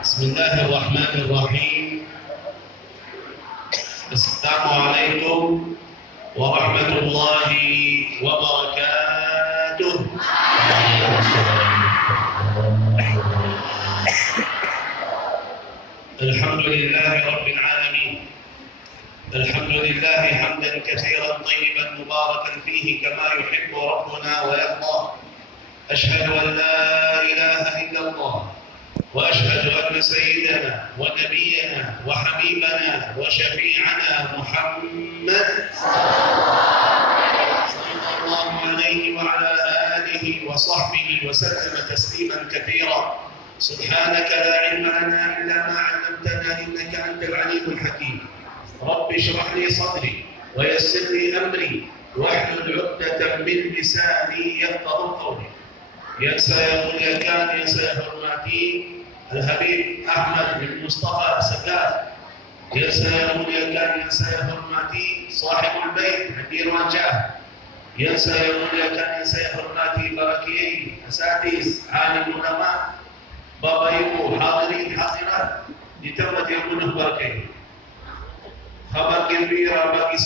بسم الله الرحمن الرحيم. السلام عليكم ورحمة الله وبركاته. الحمد لله رب العالمين. الحمد لله حمدا كثيرا طيبا مباركا فيه كما يحب ربنا ويرضى. أشهد أن لا إله إلا الله وأشهد أن سيدنا ونبينا وحبيبنا وشفيعنا محمد صلى الله عليه وعلى آله وصحبه وسلم تسليما كثيرا. سبحانك لا علم لنا إلا ما علمتنا إنك أنت العليم الحكيم. رب اشرح لي صدري ويسر لي أمري واحلل عقدة من لساني يفقهوا قولي. yang saya muliakan, yang saya hormati Al-Habib Ahmad bin Mustafa Sagaf, yang saya muliakan, yang saya hormati Sahibul Bait Hadir Wajah, yang saya muliakan, yang saya hormati para kiai, asatiz, alim ulama, Bapak Ibu hadirin hadirat di tempat yang penuh berkah. Kabar gembira bagi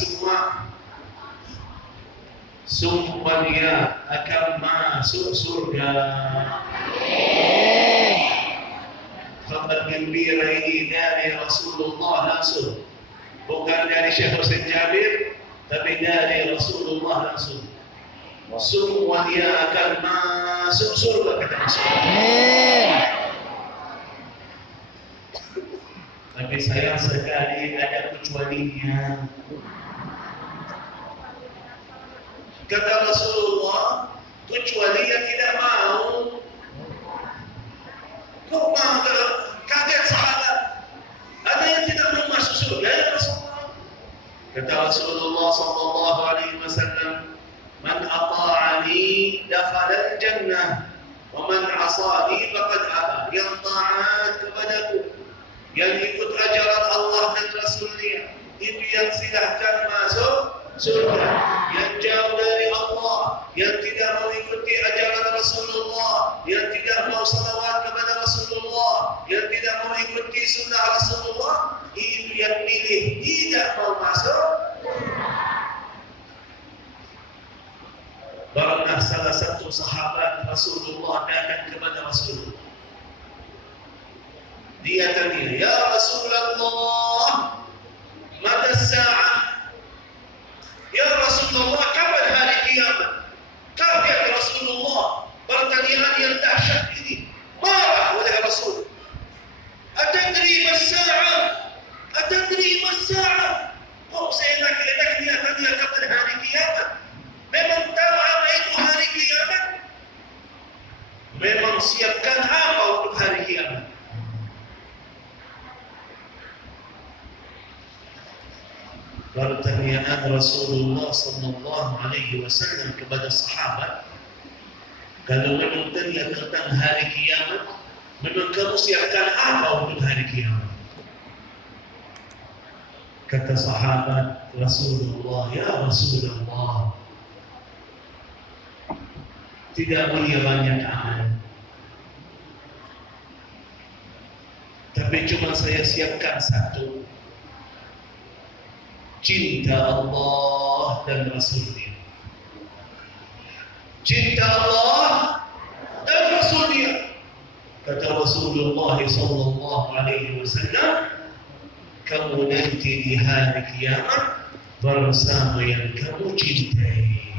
semuanya akan masuk surga. Kabar gembira ini dari Rasulullah langsung, bukan dari Syekh Hussein Jabir, tapi dari Rasulullah langsung. Semuanya akan masuk surga, kata Rasulullah. Tapi sayang sekali ada kecualinya. Kata Rasulullah, kecuali yang tidak mau. Kok mau? Kaget sahabat. Ada yang tidak mau masuk surga, ya Rasulullah. Kata Rasulullah sallallahu alaihi wasallam, "Man ata'ani dakhala al-jannah, wa man 'asani faqad aba." Yang taat kepadaku, yang ikut ajaran Allah dan Rasul-Nya, itu yang silahkan masuk surga. Yang jauh dari Allah, yang tidak mengikuti ajaran Rasulullah, yang tidak mau salawat kepada Rasulullah, yang tidak mau ikuti sunnah Rasulullah, itu yang milih tidak mau masuk. Pernah salah satu sahabat Rasulullah datang kepada Rasulullah. Dia tanya, "Ya Rasulullah, mata sa'ah?" Ya Rasulullah, kapan hari kiamat? Kaget Rasulullah, pertanyaan yang dahsyat ini. Marah oleh Rasul. Atadri mas-sa'ah? Atadri mas-sa'ah? Oh, saya nak dia tanya kapan hari kiamat. Memang tahu apa itu hari kiamat? Memang siapkan apa untuk hari kiamat? Pertanyaan Rasulullah sallallahu alaihi wasallam kepada sahabat, kalau memang tanya tentang hari kiamat, memang kamu siapkan apa untuk hari kiamat? Kata sahabat Rasulullah, "Ya Rasulullah, tidak boleh banyak amal, tapi cuma saya siapkan satu, cinta Allah dan Rasul-Nya. Cinta Allah dan Rasul-Nya." Kata Rasulullah sallallahu alaihi wasallam, "Kamu nanti di hari kiamat bersama yang kamu cintai."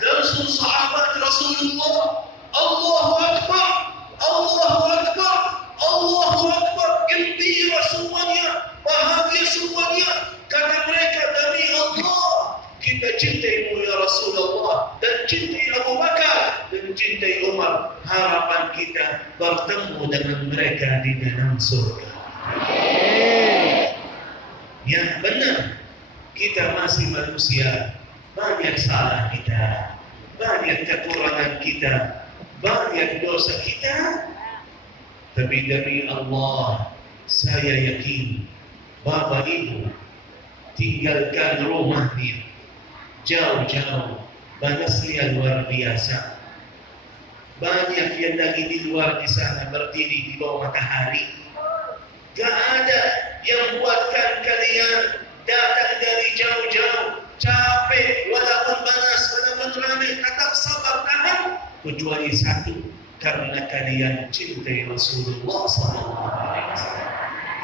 Langsung sahabat Rasulullah, "Allahu Akbar, Allahu Akbar, Allahu Akbar." Gembira semuanya, bahagia semuanya. Kata mereka, "Demi Allah, kita cintai-Mu ya Rasulullah, dan cintai Abu Bakar, dan cintai Umar. Harapan kita bertemu dengan mereka di dalam surga." Yang benar, kita masih manusia. Banyak salah kita, banyak kekurangan kita, banyak dosa kita. Tapi demi Allah, saya yakin Bapak Ibu tinggalkan rumahnya jauh-jauh, panasnya luar biasa. Banyak yang lagi di luar di sana berdiri di bawah matahari. Gak ada yang buatkan kalian datang dari jauh-jauh, capek, walaupun panas, walaupun ramai, tetap sabar tahan, kecuali satu, karena kalian cintai Rasulullah SAW.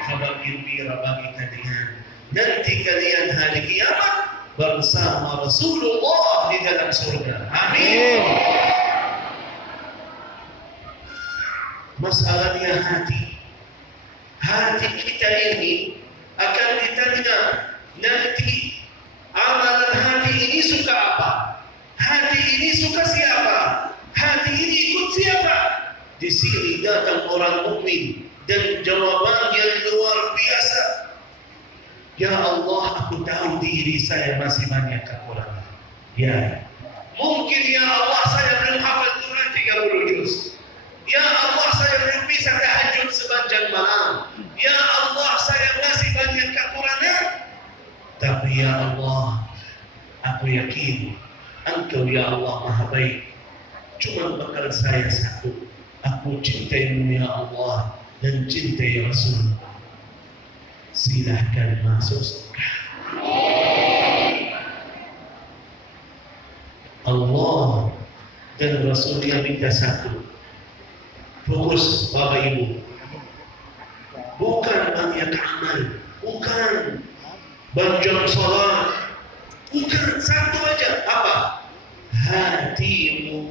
Kabar gembira bagi kalian, nanti kalian hari kiamat bersama Rasulullah di dalam surga. Amin. Masalahnya hati kita ini akan ditanya nanti, amalan hati ini suka apa? Hati ini suka siapa? Hati ini ikut siapa? Di sini datang orang mukmin dan jawaban yang luar biasa. Ya Allah, aku tahu diri saya masih banyak kekurangan. Ya, mungkin ya Allah saya belum hafal Quran 30 juz. Ya Allah, saya belum bisa tahajud sepanjang malam. Ya Allah, saya masih banyak kekurangan. Tapi ya Allah, aku yakin Engkau ya Allah Maha Baik. Cuma bakal saya satu, aku cintai-Mu ya Allah dan cintai Rasul. Silahkan masuk surga. Allah dan Rasulnya minta satu. Fokus Bapak Ibu, bukan banyak amal, bukan banyak salat, bukan, satu aja. Apa? Hatimu.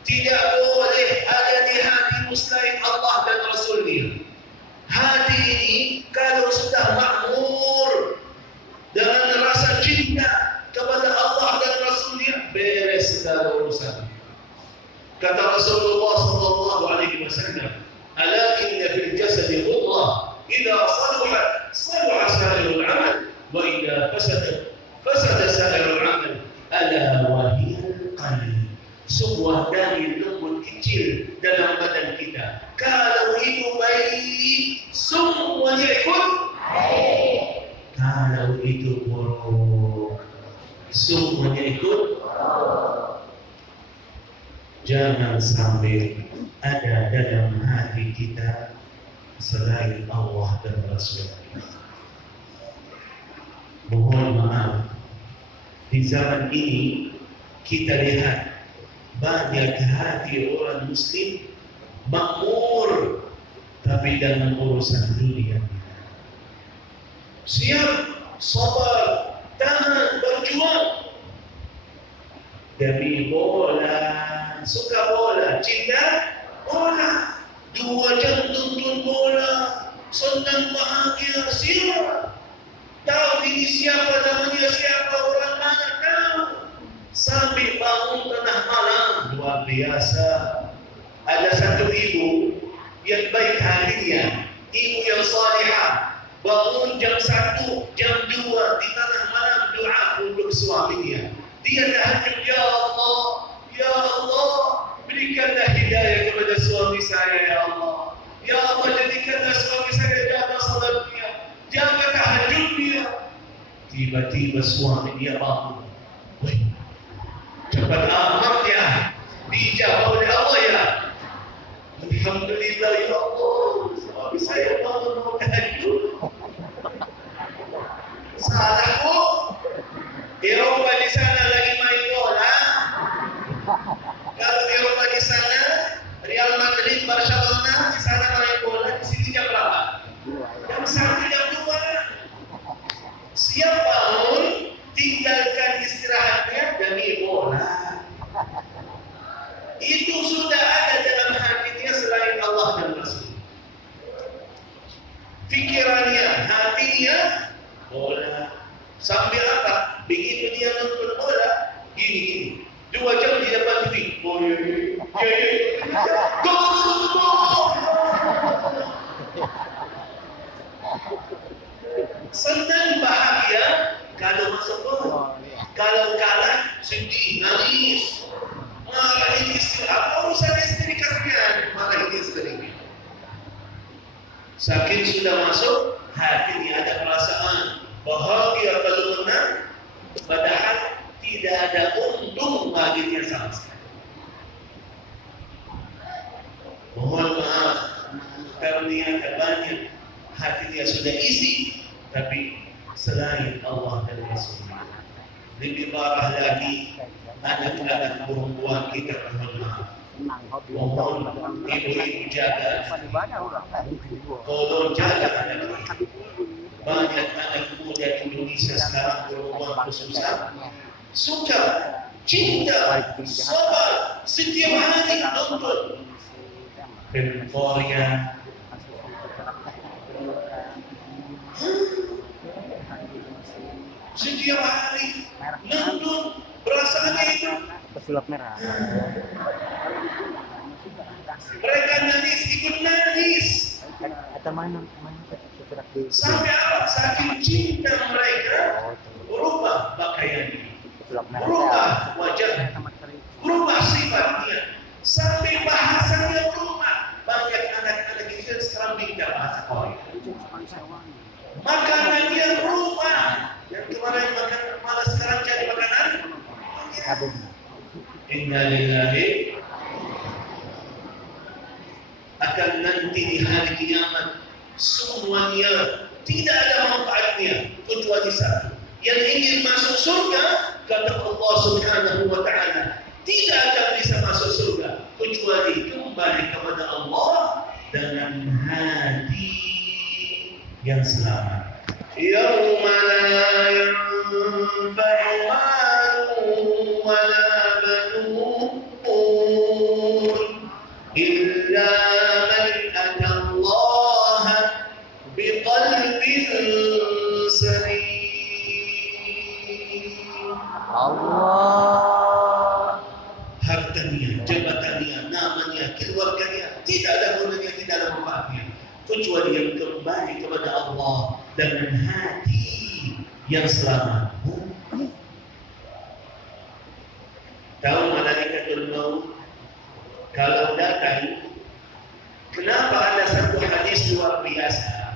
Tidak boleh ada di hatimu selain Allah dan Rasulnya. Hati ini kalau sudah makmur dengan rasa cinta kepada Allah dan Rasulnya, beres segala urusan. Kata Rasulullah sallallahu alaihi wasallam, "Ala inna fil jasadi mudghah, idza saluhat saluha sa'irul 'amal, wa idza fasada sa'irul 'amal, ala wa hiya al-qalb." Sebuah daging lembut kecil dalam badan kita. Kalau itu baik, semuanya ikut baik. Kalau itu buruk, semuanya ikut. Jangan sampai ada dalam hati kita selain Allah dan Rasul. Mohon maaf, di zaman ini kita lihat banyak hati orang Muslim makmur, tapi dalam urusan dunia siap, sabar, tahan, berjuang demi bola, suka bola, cinta bola, 2 jam tonton bola, senang bahagia, siap, tahu ini siapa namanya, siapa orang mana, tahu, sampai bangun tengah malam. Luar biasa. Ada satu ibu yang baik hatinya, ibu yang salihah, bangun jam 1, jam 2 di tengah malam doa untuk suaminya. Dia tahajud, ya Allah, berikanlah hidayah kepada suami saya ya Allah. Ya Allah, jadikanlah suami saya jaga salatnya, jaga tahajudnya. Tiba-tiba suami dia bangun. Cepat amat ya, dijawab oleh Allah ya. Alhamdulillah ya Allah, suami saya bangun mau tahajud. Salahku, Eropa di sana lagi main bola. Kalau Eropa di sana, Real Madrid, Barcelona di sana main bola, di sini jam berapa? Jam 1, jam 2. Siap bangun, tinggalkan istirahatnya demi bola. Itu sudah ada dalam hatinya selain Allah dan Rasul. Pikirannya, hatinya bola. Sambil apa? Begitu dia nonton bola, gini. 2 jam di depan TV. Oh iya. Gol! Senang bahagia kalau masuk gol. Kalau kalah sedih, nangis. Marahin istri. Apa urusan istri kasihan? Marahin istri. Saking sudah masuk, hatinya ada perasaan bahagia kalau menang, padahal hatinya sama sekali. Mohon maaf, karunia banyak, hatinya sudah isi, tapi selain Allah dan Rasulnya. Lebih parah lagi, anak-anak perempuan kita, mohon maaf. Mohon ibu-ibu jaga, tolong jaga anak-anak. Banyak anak muda Indonesia sekarang perempuan khususnya suka, cinta, sabar, setiap hari nonton film Korea. Setiap hari nonton, perasaannya itu pesulap merah. mereka nangis, ikut nangis. Atau mana Sampai apa? Saking cinta mereka, berubah pakaiannya, berubah wajahnya, berubah sifatnya, sampai bahasanya berubah. Banyak anak-anak Indonesia sekarang minta bahasa Korea. Makanannya berubah. Yang kemarin makan malah sekarang jadi makanan. Inna lillahi. Akan nanti di hari kiamat semuanya tidak ada manfaatnya kecuali satu. Yang ingin masuk surga, kata Allah Subhanahu wa taala, tidak akan bisa masuk surga kecuali kembali kepada Allah dengan hati yang selamat. Yauma la yanfa'u malun wa la banun illa man atallaha biqalbin salim. Allah. Hartanya, jabatannya, namanya, keluarganya tidak ada gunanya, tidak ada manfaatnya kecuali yang kembali kepada Allah dengan hati yang selamat. Tahu malaikatul maut kalau datang, kenapa ada satu hadis luar biasa?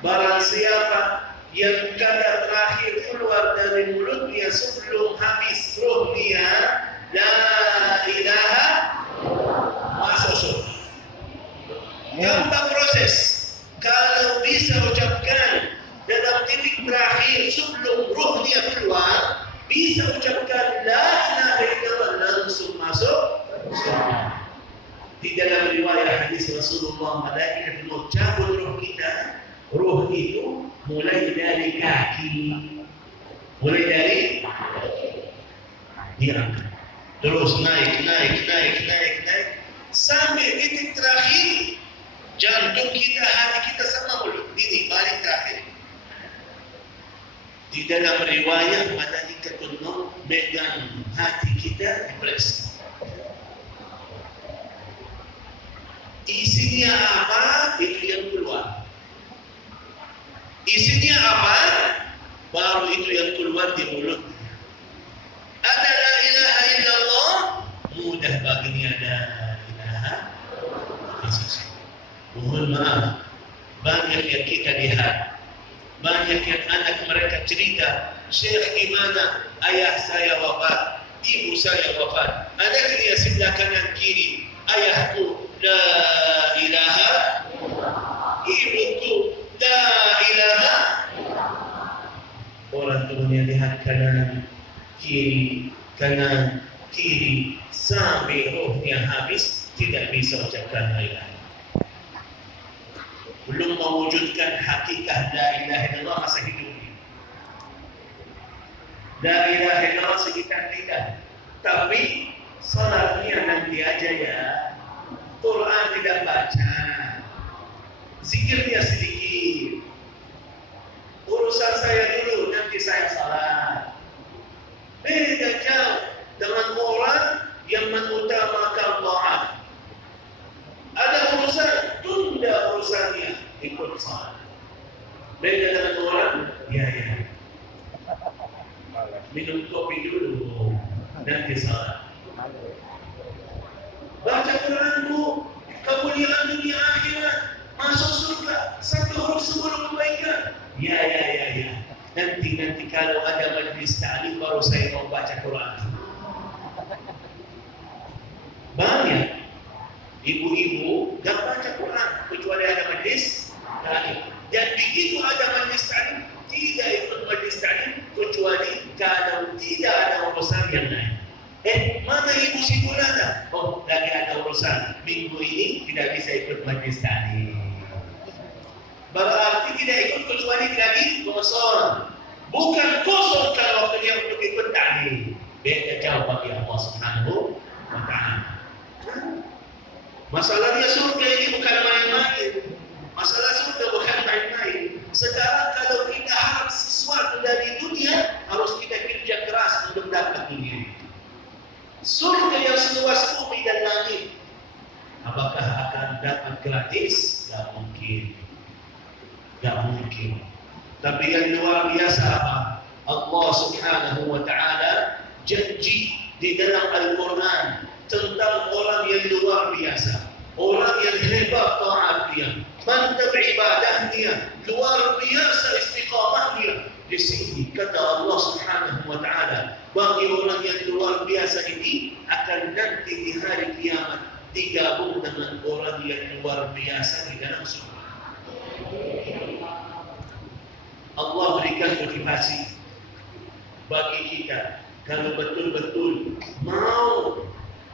Barang siapa yang kata terakhir keluar dari mulutnya sebelum habis ruhnya, la ilaha, masuk surga. Gampang proses. Kalau bisa ucapkan dalam titik terakhir sebelum ruhnya keluar, bisa ucapkan la ilaha illallah, langsung masuk surga. Di dalam riwayat hadis Rasulullah, malaikat mencabut ruh kita. Ruh itu mulai dari kaki, mulai dari diangkat, terus naik sampai titik terakhir jantung kita, hati kita sama mulut ini paling terakhir. Di dalam riwayat malaikatul maut megang hati kita diperiksa. Isinya apa? Itu yang keluar. Isinya apa? Baru itu yang keluar di mulut. Ada la ilaha illallah, mudah baginya la ilaha illallah. Mohon maaf, banyak yang kita lihat, banyak yang anak mereka cerita, Syekh gimana? Ayah saya wafat, ibu saya wafat. Ada dia sebelah kanan kiri, ayahku la ilaha, ibuku la ilaha. Orang tuanya lihat kanan kiri sampai rohnya habis, tidak bisa ucapkan la ilaha. Belum mewujudkan hakikat la ilaha illallah masa hidupnya. La ilaha illallah sekitar tidak, tapi salatnya nanti aja ya. Quran tidak baca, zikirnya sedikit. Urusan saya dulu, nanti saya salat. Beda jauh dengan orang yang mengutamakan taat. Ada urusan, tunda urusannya, ikut salat. Beda dengan orang, ya. Minum kopi dulu, nanti salat. Baca Quranmu, kemuliaan dunia akhirat, masuk surga, satu huruf sebelum kebaikan. Ya. Nanti kalau ada majlis ta'lim baru saya mau baca Quran. Ibu-ibu tak baca Quran kecuali ada majlis taklim. Dan begitu ada majlis taklim, tidak ikut majlis taklim kecuali kalau tidak ada urusan yang lain. Mana ibu si Fulana? Oh, lagi ada urusan. Minggu ini tidak bisa ikut majlis taklim. Berarti tidak ikut kecuali lagi kosong. Bukan kosong kalau waktunya untuk ikut taklim. Beda jauh bagi Allah Subhanahu wa Ta'ala. Masalahnya surga ini bukan main-main. Masalah surga bukan main-main. Sekarang kalau kita harap sesuatu dari dunia, harus kita kerja keras untuk dapat dunia. Surga yang seluas bumi dan langit, apakah akan dapat gratis? Tak mungkin. Tak mungkin. Tapi yang luar biasa apa? Allah Subhanahu wa Ta'ala janji di dalam Al-Quran tentang orang yang luar biasa, orang yang hebat taat dia, mantap ibadahnya, luar biasa istiqamahnya. Di sini kata Allah Subhanahu wa Ta'ala, bagi orang yang luar biasa ini akan nanti di hari kiamat digabung dengan orang yang luar biasa di dalam surga. Allah berikan motivasi bagi kita kalau betul-betul mau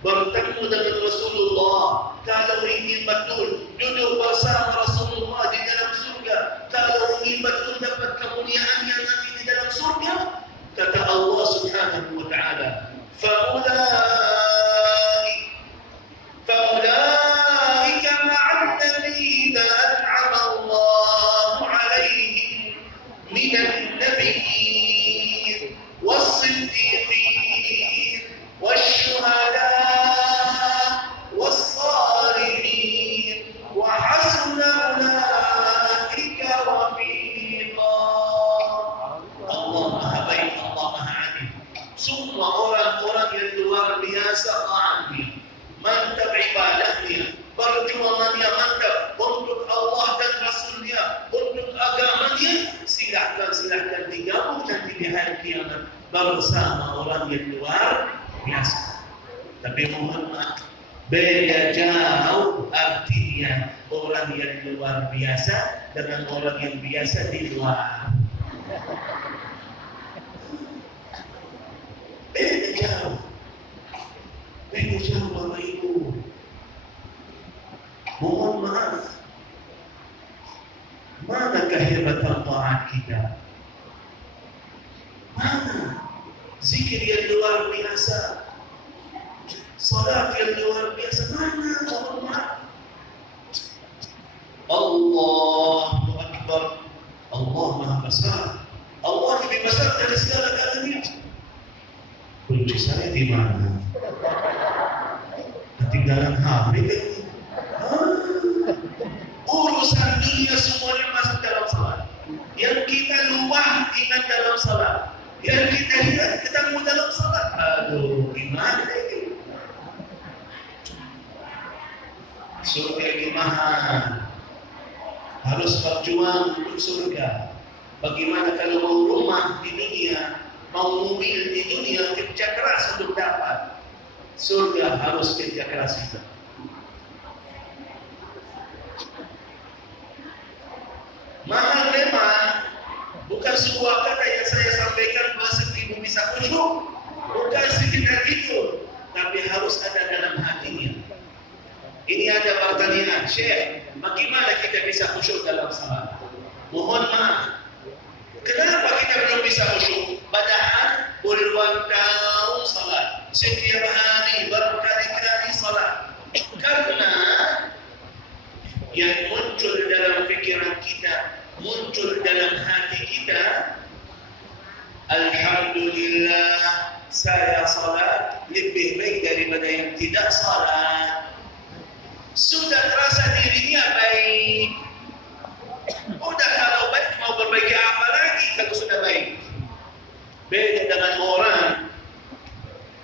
bertemu dengan Rasulullah, kalau ingin betul duduk bersama Rasulullah di dalam surga, kalau ingin betul dapat kemuliaan yang nanti di dalam surga, kata Allah Subhanahu wa Ta'ala, فأولئك مع الذين أنعم الله عليهم من النبيين والصديقين والشهداء والصالحين وحسن أولئك رفيقا. Allah Maha Baik, Allah Maha Adil. Semua orang-orang yang luar biasa taatnya, mantap ibadahnya, perjuangannya mantap untuk Allah dan Rasulnya, untuk agamanya. Silahkan digabung nanti di hari kiamat bersama orang yang luar biasa. Tapi mohon maaf, beda jauh artinya orang yang luar biasa dengan orang yang biasa di luar. Beda jauh Bapak Ibu. Mohon maaf, mana kehebatan taat kita? Mana zikir yang luar biasa, salat yang luar biasa? Mana? Mohon maaf. Allahu Akbar. Allah Maha Besar. Allah lebih besar dari segala-galanya. Kunci saya di mana? Ketinggalan HP kan? Urusan dunia semuanya masuk dalam salat. Yang kita luah ingat dalam salat, yang kita lihat ketemu dalam salat. Aduh, gimana ini? Surga ini mahal, harus berjuang untuk surga. Bagaimana kalau mau rumah di dunia, mau mobil di dunia, kerja keras untuk dapat. Surga harus kerja keras juga. Mahal memang, bukan sebuah kata yang saya sampaikan bahasa ibu bisa khusyuk, bukan sekedar itu, tapi harus ada dalam hatinya. Ini ada pertanyaan, Syekh, bagaimana kita bisa khusyuk dalam salat? Mohon maaf, kenapa kita belum bisa khusyuk? Padahal puluhan tahun salat, setiap hari berkali-kali salat. Karena yang muncul dalam pikiran kita, muncul dalam hati kita, alhamdulillah saya salat lebih baik daripada yang tidak salat. Sudah terasa dirinya baik. Udah kalau baik mau berbaiki apa lagi kalau sudah baik? Beda dengan orang,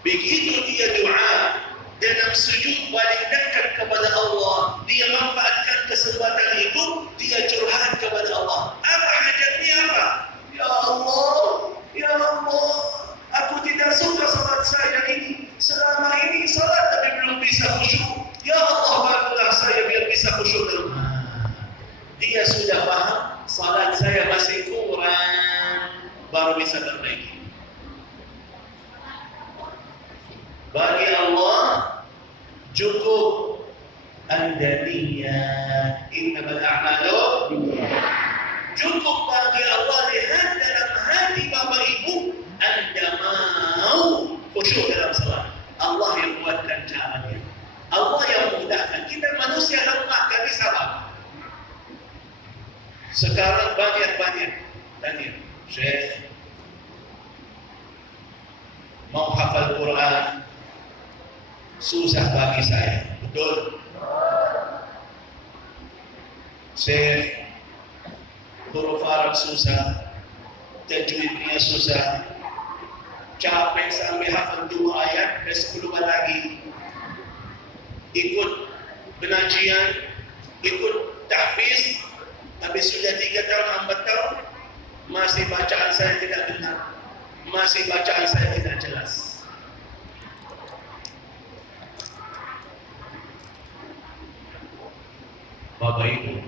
begitu dia doa dalam sujud paling dekat kepada Allah, dia manfaatkan kesempatan itu, dia curhat kepada Allah. Apa hajatnya apa? Ya Allah, aku tidak suka salat saya ini. Selama ini salat tapi belum bisa khusyuk. Ya Allah, Bagi Allah cukup Anda niat, innamal a'malu cukup bagi Allah lihat dalam hati Bapak Ibu Anda mau khusyuk dalam salat. Allah yang buatkan caranya, Allah yang mudahkan. Kita manusia lemah, gak bisa Pak. Sekarang banyak tanya, Syekh mau hafal Quran susah bagi saya, betul? Syekh huruf Arab susah, tajwidnya susah, capek sampai hafal 2 ayat dan 10 lagi. Ikut pengajian, ikut tahfiz, tapi sudah 3 tahun, 4 tahun, masih bacaan saya tidak benar, masih bacaan saya tidak jelas. Bapak Ibu,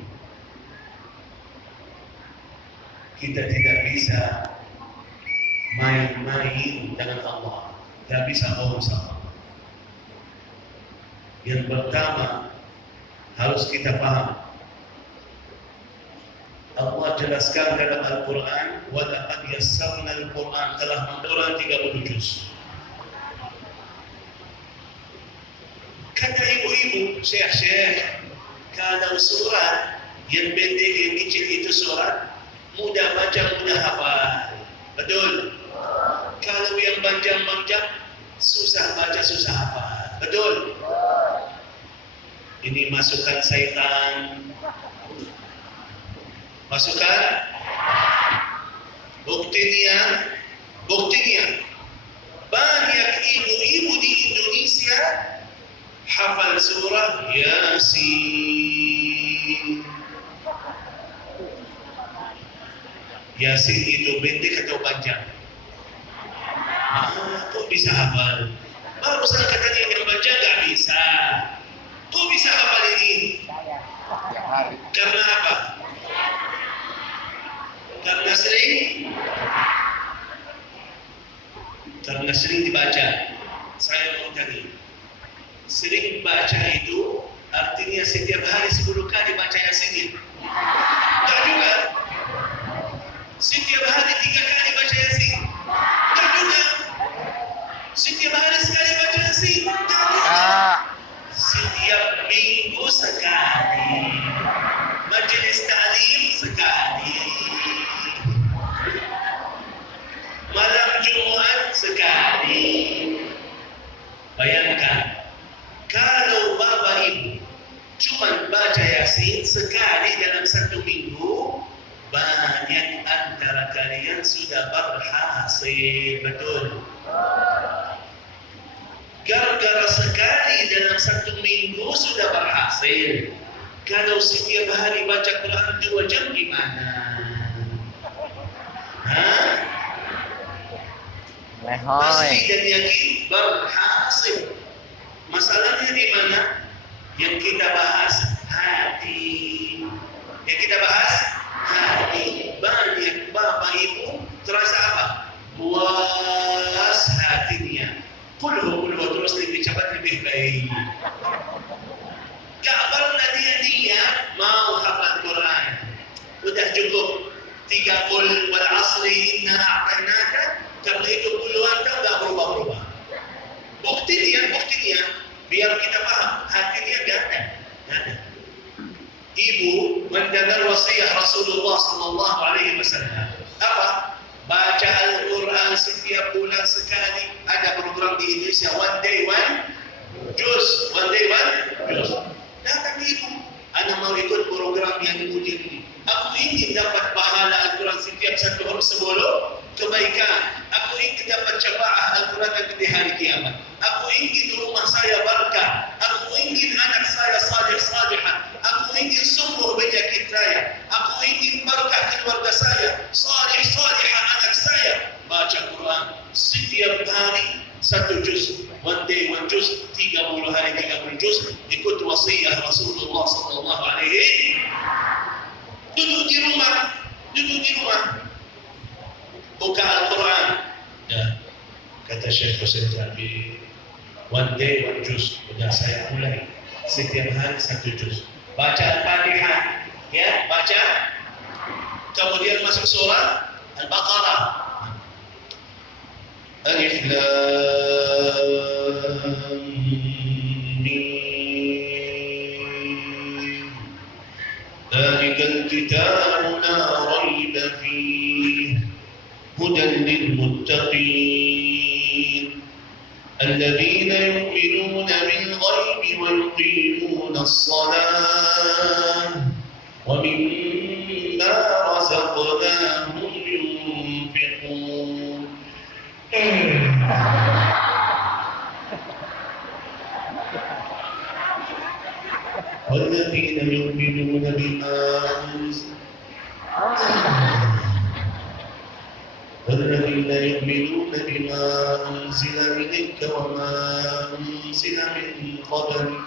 kita tidak bisa main-main dengan Allah, tidak bisa bohong sama Allah. Yang pertama harus kita paham, Allah jelaskan dalam Al-Quran, wa laqad yassarna al-Quran, telah memperoleh 30 juz. Kata ibu-ibu, syekh, kalau surat yang pendek yang kecil itu surat mudah baca, mudah hafal, betul? Kalau yang panjang-panjang susah baca, susah hafal, betul? Ini masukan syaitan. Masukan buktinya banyak ibu-ibu di Indonesia hafal surah Yasin. Yasin itu pendek atau panjang? Kok bisa hafal? Barusan katanya yang panjang nggak bisa. Kok bisa hafal ini? Karena apa? Karena sering dibaca. Saya mau tanya, sering baca itu artinya setiap hari 10 kali baca Yasin? Enggak juga. Setiap hari 3 kali baca Yasin? Enggak juga. Setiap hari sekali baca Yasin? Enggak juga. Setiap minggu sekali, majelis ta'lim sekali, malam Jumat sekali. Bayangkan, kalau Bapak Ibu cuma baca Yasin sekali dalam 1 minggu, banyak antara kalian sudah berhasil, betul? Gara-gara sekali dalam 1 minggu sudah berhasil. Kalau setiap hari baca Quran 2 jam gimana? Pasti dan yakin berhasil. Masalahnya di mana? Yang kita bahas hati. Banyak Bapak Ibu terasa apa? Puas hatinya. Puluh terus lebih cepat lebih baik. Gak pernah dia mau hafal Quran. Udah cukup 30 wal asri inna a'tainaka. Karena itu puluhan tahun gak berubah-ubah. Buktinya biar kita paham, hatinya gak ada. Ibu mendengar wasiat Rasulullah sallallahu alaihi wasallam. Apa? Baca Al-Quran setiap bulan sekali. Ada program di Indonesia, one day one juz. Datang ibu, anak mau ikut program yang mulia ini. Aku ingin dapat pahala Al-Quran setiap 1 huruf 10 kebaikan. Aku ingin dapat syafaat Al-Quran di hari kiamat. Aku ingin rumah saya berkah. Aku ingin anak saya salihah. Aku ingin sembuh penyakit saya. Aku ingin berkah keluarga saya. Salihah anak saya. Baca Quran setiap hari 1 juz. One day one juz. 30 hari 30 juz. Ikut wasiat Rasulullah sallallahu alaihi. Duduk di rumah. Buka Al-Quran. Ya. Kata Syekh Hussein Zabi, One day, one juz. Sudah saya mulai. Setiap hari 1 juz. Baca Al-Fatihah. Ya, baca. Kemudian masuk surah Al-Baqarah. Alif Lam Mim. Dzalikal kitabu la raiba fihi hudan lil muttaqin alladzina yu'minuna bil ghaibi wa yuqimuna as-salata wa mimma razaqnahum yunfiqun. والذين يؤمنون بما أنزل إليك وما أنزل من قبلك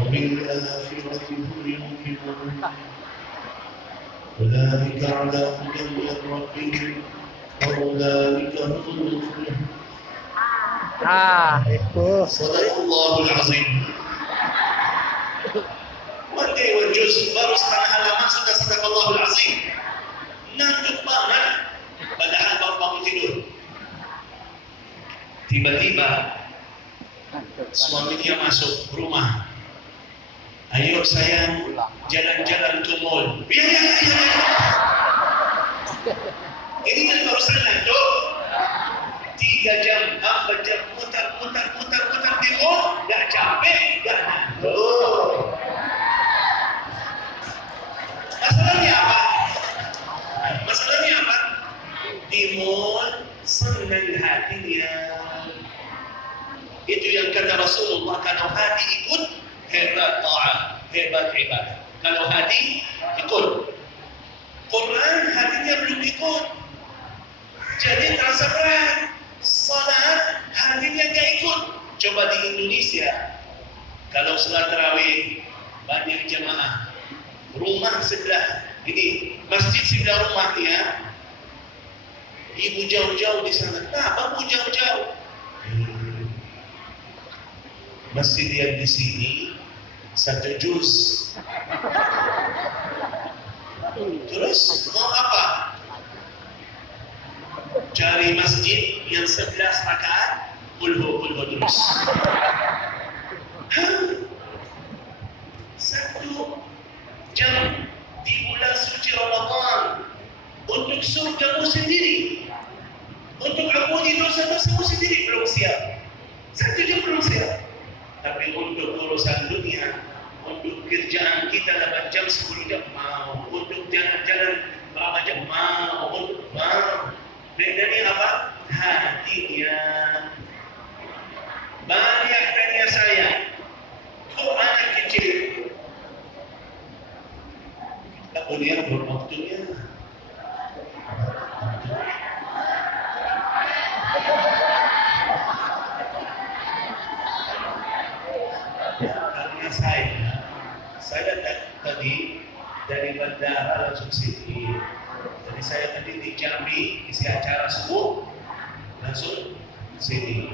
وبالآخرة هم يوقنون أولئك على هدى من ربهم وأولئك هم المفلحون. Itu. صدق الله العظيم. One day one juz baru setengah halaman sudah sadaqallahul azim. Ngantuk banget, padahal baru bangun tidur. Tiba-tiba suaminya masuk rumah. Ayo sayang, jalan-jalan ke mall. Ya. Ini kan barusan ngantuk. 3 jam, 4 jam, mutar di mall, gak capek, gak ngantuk. Masalahnya apa? Di mall senang hatinya. Itu yang kata Rasulullah, kalau hati ikut, hebat ta'ah, hebat ibadah. Kalau hati ikut, Quran hatinya belum ikut, jadi terasa berat. Salat hatinya gak ikut. Coba di Indonesia, kalau salat tarawih banyak jamaah, rumah sebelah ini, masjid sebelah rumahnya, ibu jauh-jauh di sana. Nah, bapak jauh-jauh. Masjid yang di sini 1 juz. Terus mau apa? Cari masjid yang 11 rakaat, kulhu terus. 1 jam di bulan suci Ramadan untuk surgamu sendiri, untuk ampuni dosa-dosamu sendiri belum siap. 1 jam belum siap. Tapi untuk urusan dunia, untuk kerjaan kita 8 jam 10 jam mau, untuk jalan-jalan berapa jam mau, mau. Bedanya apa? Hatinya. Banyak tanya saya, kok anak kecil? Kemudian berwaktunya. Karena saya tadi dari bandara langsung sini. Jadi saya tadi di Jambi, isi acara subuh, langsung sini.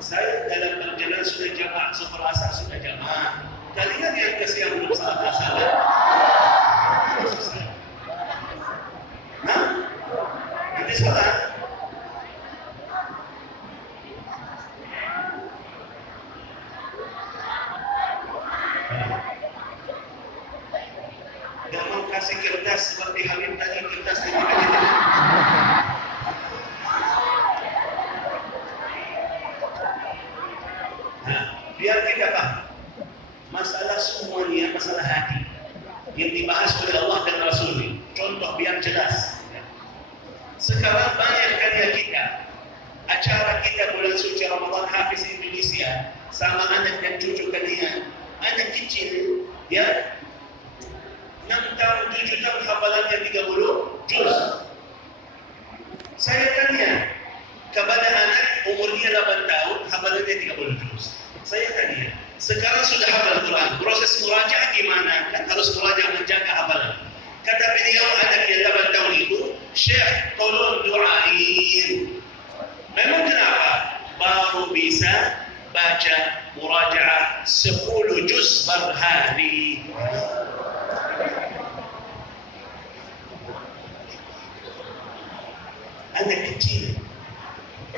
Saya dalam perjalanan sudah jamaah, sebelum asar sudah jamaah. Kalian yang kesian belum salat. Nah, nanti salat. Gak mau kasih kertas seperti Habib tadi, kertas ini. Nah, biar kita paham. Masalah semuanya, masalah hati yang dibahas oleh Allah dan Rasul. Contoh biar jelas. Sekarang banyak karya kita, acara kita bulan suci Ramadan Hafiz Indonesia sama anak dan cucu kalian, anak kecil, ya, 6 tahun, 7 tahun hafalannya 30 juz. Saya tanya kepada anak umurnya 8 tahun hafalannya 30 juz. Saya tanya, sekarang sudah hafal Quran, proses murajaah gimana? Kan harus murajaah menjaga hafalan. Kata beliau anak yang 8 tahun itu, Syekh tolong doain. Memang kenapa? mau bisa baca murajaah 10 juz per hari. Anak kecil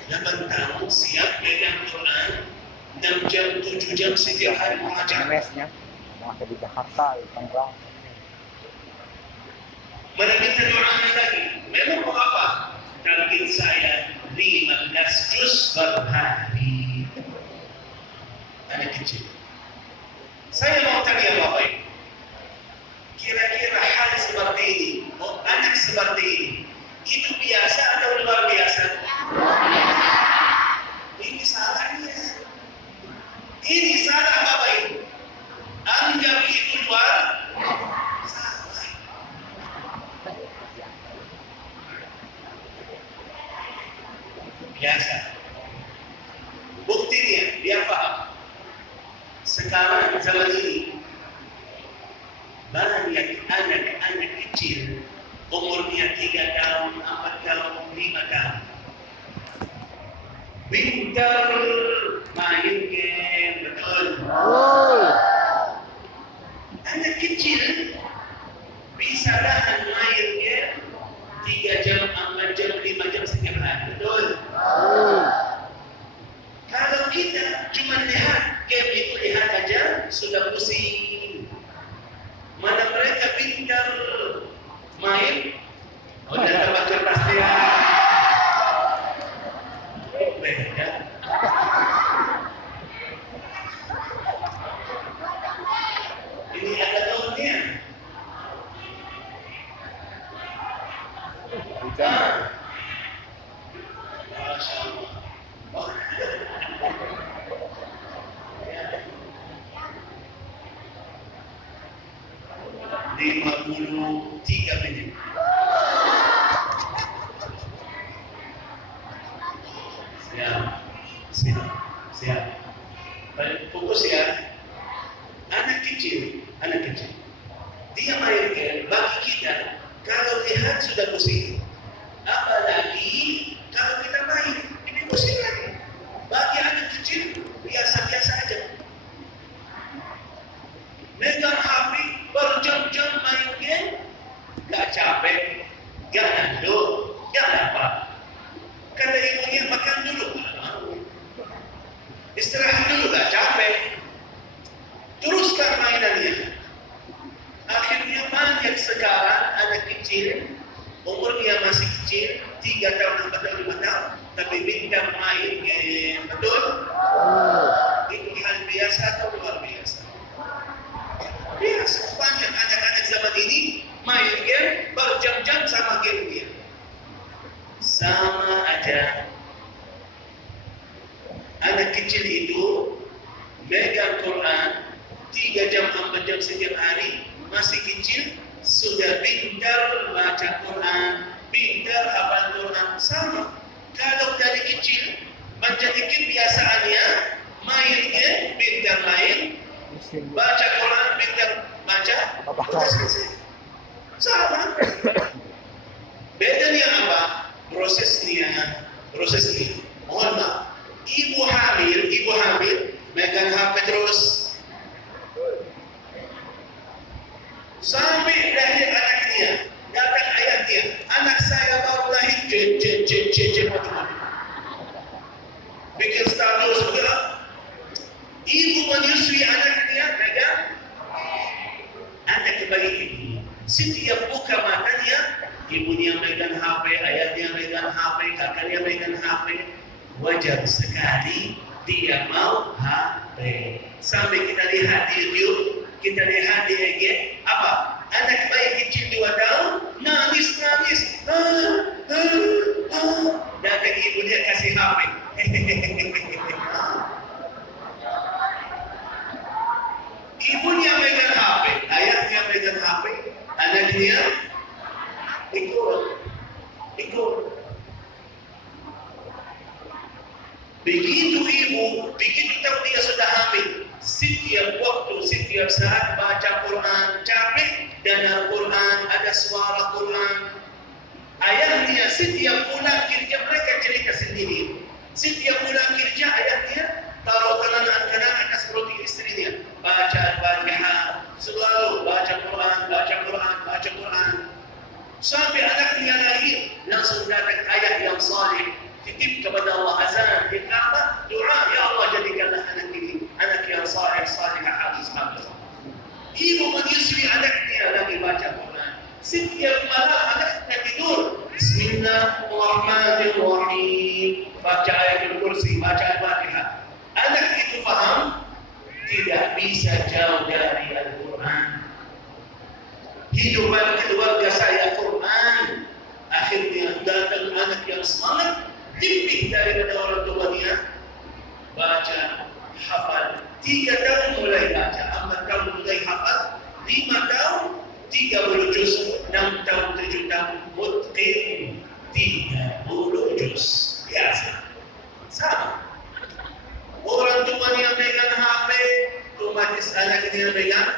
8 tahun siap pegang Quran 6 jam 7 jam setiap hari murajaah. MS-nya masih di Jakarta, di Tangerang. Mana minta doa lagi? Memang mau apa? Target saya 15 juz per hari. Anak kecil. Saya mau tanya Bapak Ibu. Kira-kira hal seperti ini, anak seperti ini, itu biasa atau luar biasa? Ini salahnya. Ini salah Bapak Ibu. Anggap itu luar salah. Biasa. Buktinya, biar paham. Sekarang zaman ini banyak anak-anak kecil umurnya 3 tahun, 4 tahun, 5 tahun. Pintar main game, betul. Anak kecil bisa tahan main game 3 jam, 4 jam, 5 jam setiap hari, betul. Kalau kita cuma lihat game itu, lihat aja sudah pusing. Mana mereka pintar main? Oh, dan baca pasti ya. Beda. Ini ada tahunnya. Masya Allah. Oh. 53 menit. Siap. Fokus ya. Anak kecil. Dia main game, bagi kita, kalau lihat sudah pusing. Apalagi kalau kita main, ini pusing lagi. Bagi anak kecil, biasa-biasa aja. Megang HP, berjam-jam main game, gak capek, gak ngantuk, gak apa. Kata ibunya, makan dulu. Istirahat dulu, gak capek. Teruskan mainannya. Akhirnya banyak sekarang anak kecil, umurnya masih kecil, 3 tahun, 4 tahun, 5 tahun, tapi bintang main game, betul? Itu hal biasa atau luar biasa? Biasa, banyak anak-anak zaman ini main game berjam-jam sama game dia. Sama aja. Anak kecil itu megang Quran 3 jam, 4 jam setiap hari, masih kecil, sudah pintar baca Quran, pintar hafal Quran, sama. Kalau dari kecil, menjadi kebiasaannya, main game, pintar main, baca Quran, pintar baca, sudah selesai. Sama. Bedanya apa? Prosesnya. Mohon maaf. Ibu hamil, megang HP terus. Sampai lahir anaknya, datang ayatnya, anak saya baru lahir, macam-macam. Bikin status begitu. Ibu menyusui anaknya, megang anak bagi ibu. Setiap buka matanya, ibunya megang HP, ayahnya megang HP, kakaknya megang HP. Wajar sekali dia mau HP. Sampai kita lihat di YouTube, kita lihat di IG, apa? Anak bayi kecil 2 tahun, nangis. Datang ibu dia kasih HP. Ibunya megang HP, ayahnya megang HP, anaknya ikut. Begitu tahu dia sudah hamil, setiap waktu, setiap saat baca Quran, capek dan Al-Quran, ada suara Quran. Ayahnya setiap pulang kerja, mereka cerita sendiri. Setiap pulang kerja, ayah Ibu menyusui anaknya lagi baca Quran. Setiap malam anaknya tidur. Bismillahirrahmanirrahim. Baca ayatul kursi, baca Al-Fatihah. Anak itu faham, tidak bisa jauh dari Al-Quran. Hidupan keluarga saya Quran. Akhirnya datang anak yang semangat, lebih daripada orang tuanya. Baca, hafal. 3 tahun mulai baca, 4 tahun mulai hafal, 5 tahun 30 juz, 6 tahun 7 tahun mutqin 30 juz. Biasa. Sama. Orang tuanya megang HP, otomatis anaknya megang.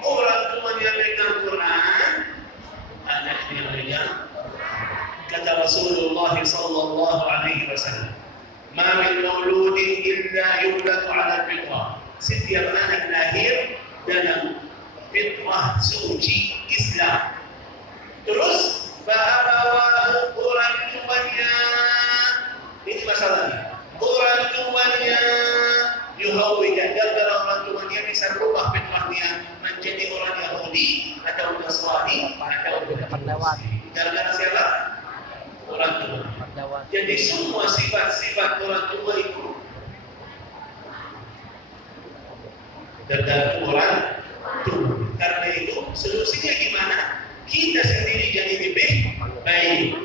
Orang tuanya megang Quran, anaknya megang. Kata Rasulullah sallallahu alaihi wasallam, "Ma min mauludin illa yuladu ala fitrah." Setiap anak lahir dalam fitrah suci Islam. Terus fa'abawahu, orang tuanya, ini masalahnya. Orang tuanya yuhawwidah, dan orang tuanya bisa berubah fitrahnya menjadi orang Yahudi atau Nasrani atau gara-gara siapa? Orang tua. Jadi semua sifat-sifat orang tua itu tergantung orang tua. Karena itu solusinya gimana? Kita sendiri jadi lebih baik.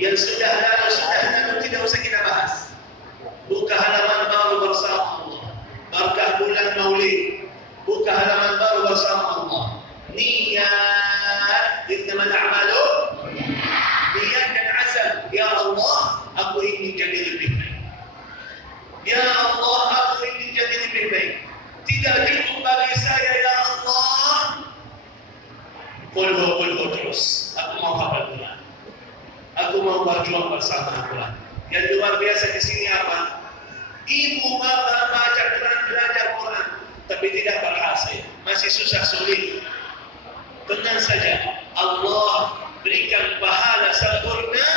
Yang sudah lalu tidak usah kita bahas. Buka halaman baru bersama Allah. Berkah bulan Maulid. Buka halaman baru bersama Allah. Niat, innamal a'malu niat dan azam. Ya Allah, aku ingin jadi lebih baik. Ya Allah, aku ingin jadi lebih baik. Tidak cukup bagi saya, ya Allah. Kulhu terus. Aku mau hafal Quran. Aku mau berjuang bersama Quran. Yang luar biasa di sini apa? Ibu bapa baca Quran, belajar Quran, tapi tidak berhasil, masih susah sulit. Tenang saja, Allah berikan pahala sempurna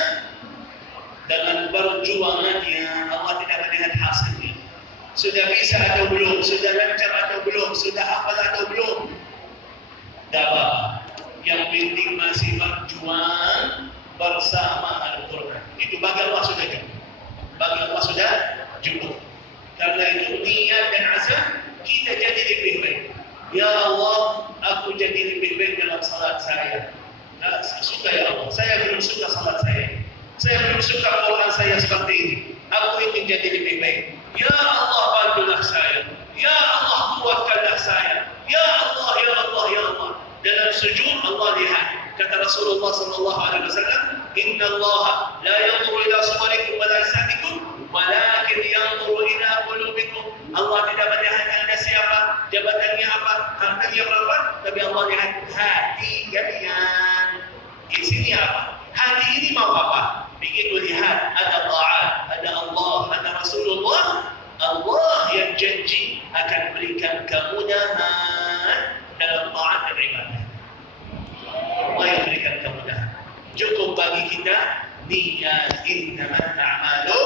dengan perjuangannya. Allah tidak melihat hasilnya. Sudah bisa atau belum? Sudah lancar atau belum? Sudah hafal atau belum? Tidak apa. Yang penting masih berjuang bersama Al-Quran. Itu bagi Allah sudah cukup. Bagi Allah sudah cukup. Karena itu niat dan azam kita jadi lebih baik. Ya Allah, aku jadi lebih baik dalam salat saya. Nah, saya suka ya Allah. Saya belum suka salat saya. Saya belum suka Quran saya seperti ini. Aku ingin jadi lebih baik. Ya Allah, bantulah saya. Ya Allah, kuatkanlah saya. Ya Allah, ya Allah, ya Allah. Dalam sujud Allah lihat. Kata Rasulullah sallallahu alaihi wasallam, "Inna Allah la yanzuru ila suwarikum wa la ajsadikum, walakin yanzuru ila qulubikum." Allah tidak melihat Anda siapa, jabatannya apa, hartanya berapa, tapi Allah lihat hati kalian. Isinya apa? Hati ini mau apa? Begitu lihat ada taat, ada Allah, ada Rasulullah, Allah yang janji akan berikan kemudahan dalam taat dan ibadah. Allah yang berikan kemudahan. Cukup bagi kita niat, innamal a'malu.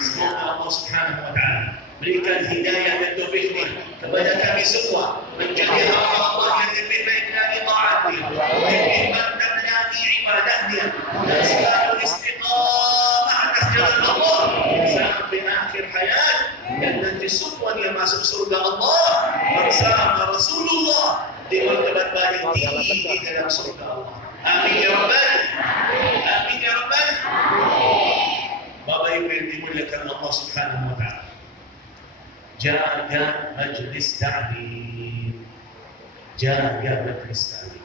Semoga Allah Subhanahu wa taala berikan hidayah dan taufiknya kepada kami semua menjadi hamba Allah yang lebih baik dari taatnya, lebih mantap dari ibadahnya, dan selalu istiqamah atas jalan Allah sampai akhir hayat, dan nanti semuanya masuk surga Allah bersama Rasulullah di martabat paling tinggi di dalam surga Allah. Amin ya Rabbal. Amin ya Rabbal. Bapak Ibu yang dimuliakan Allah Subhanahu wa taala. Jaga majlis ta'lim. Jaga majlis ta'lim.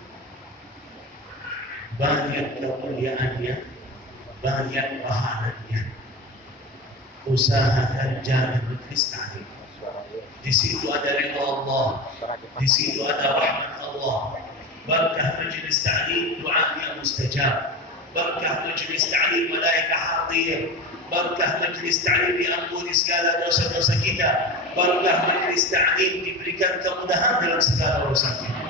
Banyak kemuliaannya, banyak pahalanya. Usahakan jaga majlis ta'lim. Di situ ada ridha Allah, di situ ada rahmat Allah. Berkah majlis ta'lim, doanya mustajab. Berkah majlis ta'lim, malaika hadir. Berkah majlis ta'lim diampuni segala dosa-dosa kita. Berkah majlis ta'lim diberikan kemudahan dalam segala urusan kita.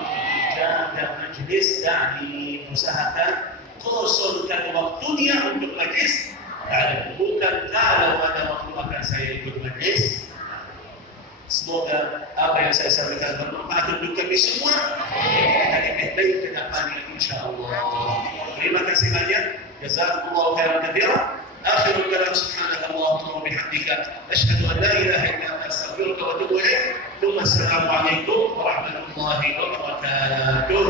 Jaga majlis ta'lim, usahakan kosongkan waktunya untuk majlis ta'lim. Bukan kalau ada waktu akan saya ikut majlis Semoga apa yang saya sampaikan bermanfaat untuk kami semua dan lebih baik ke depannya insyaallah. Terima kasih banyak. Jazakumullahu khairan katsiran. آخر الكلام سبحانك اللهم وبحمدك أشهد أن لا إله إلا أنت أستغفرك وأتوب إليك ثم السلام عليكم ورحمة الله وبركاته.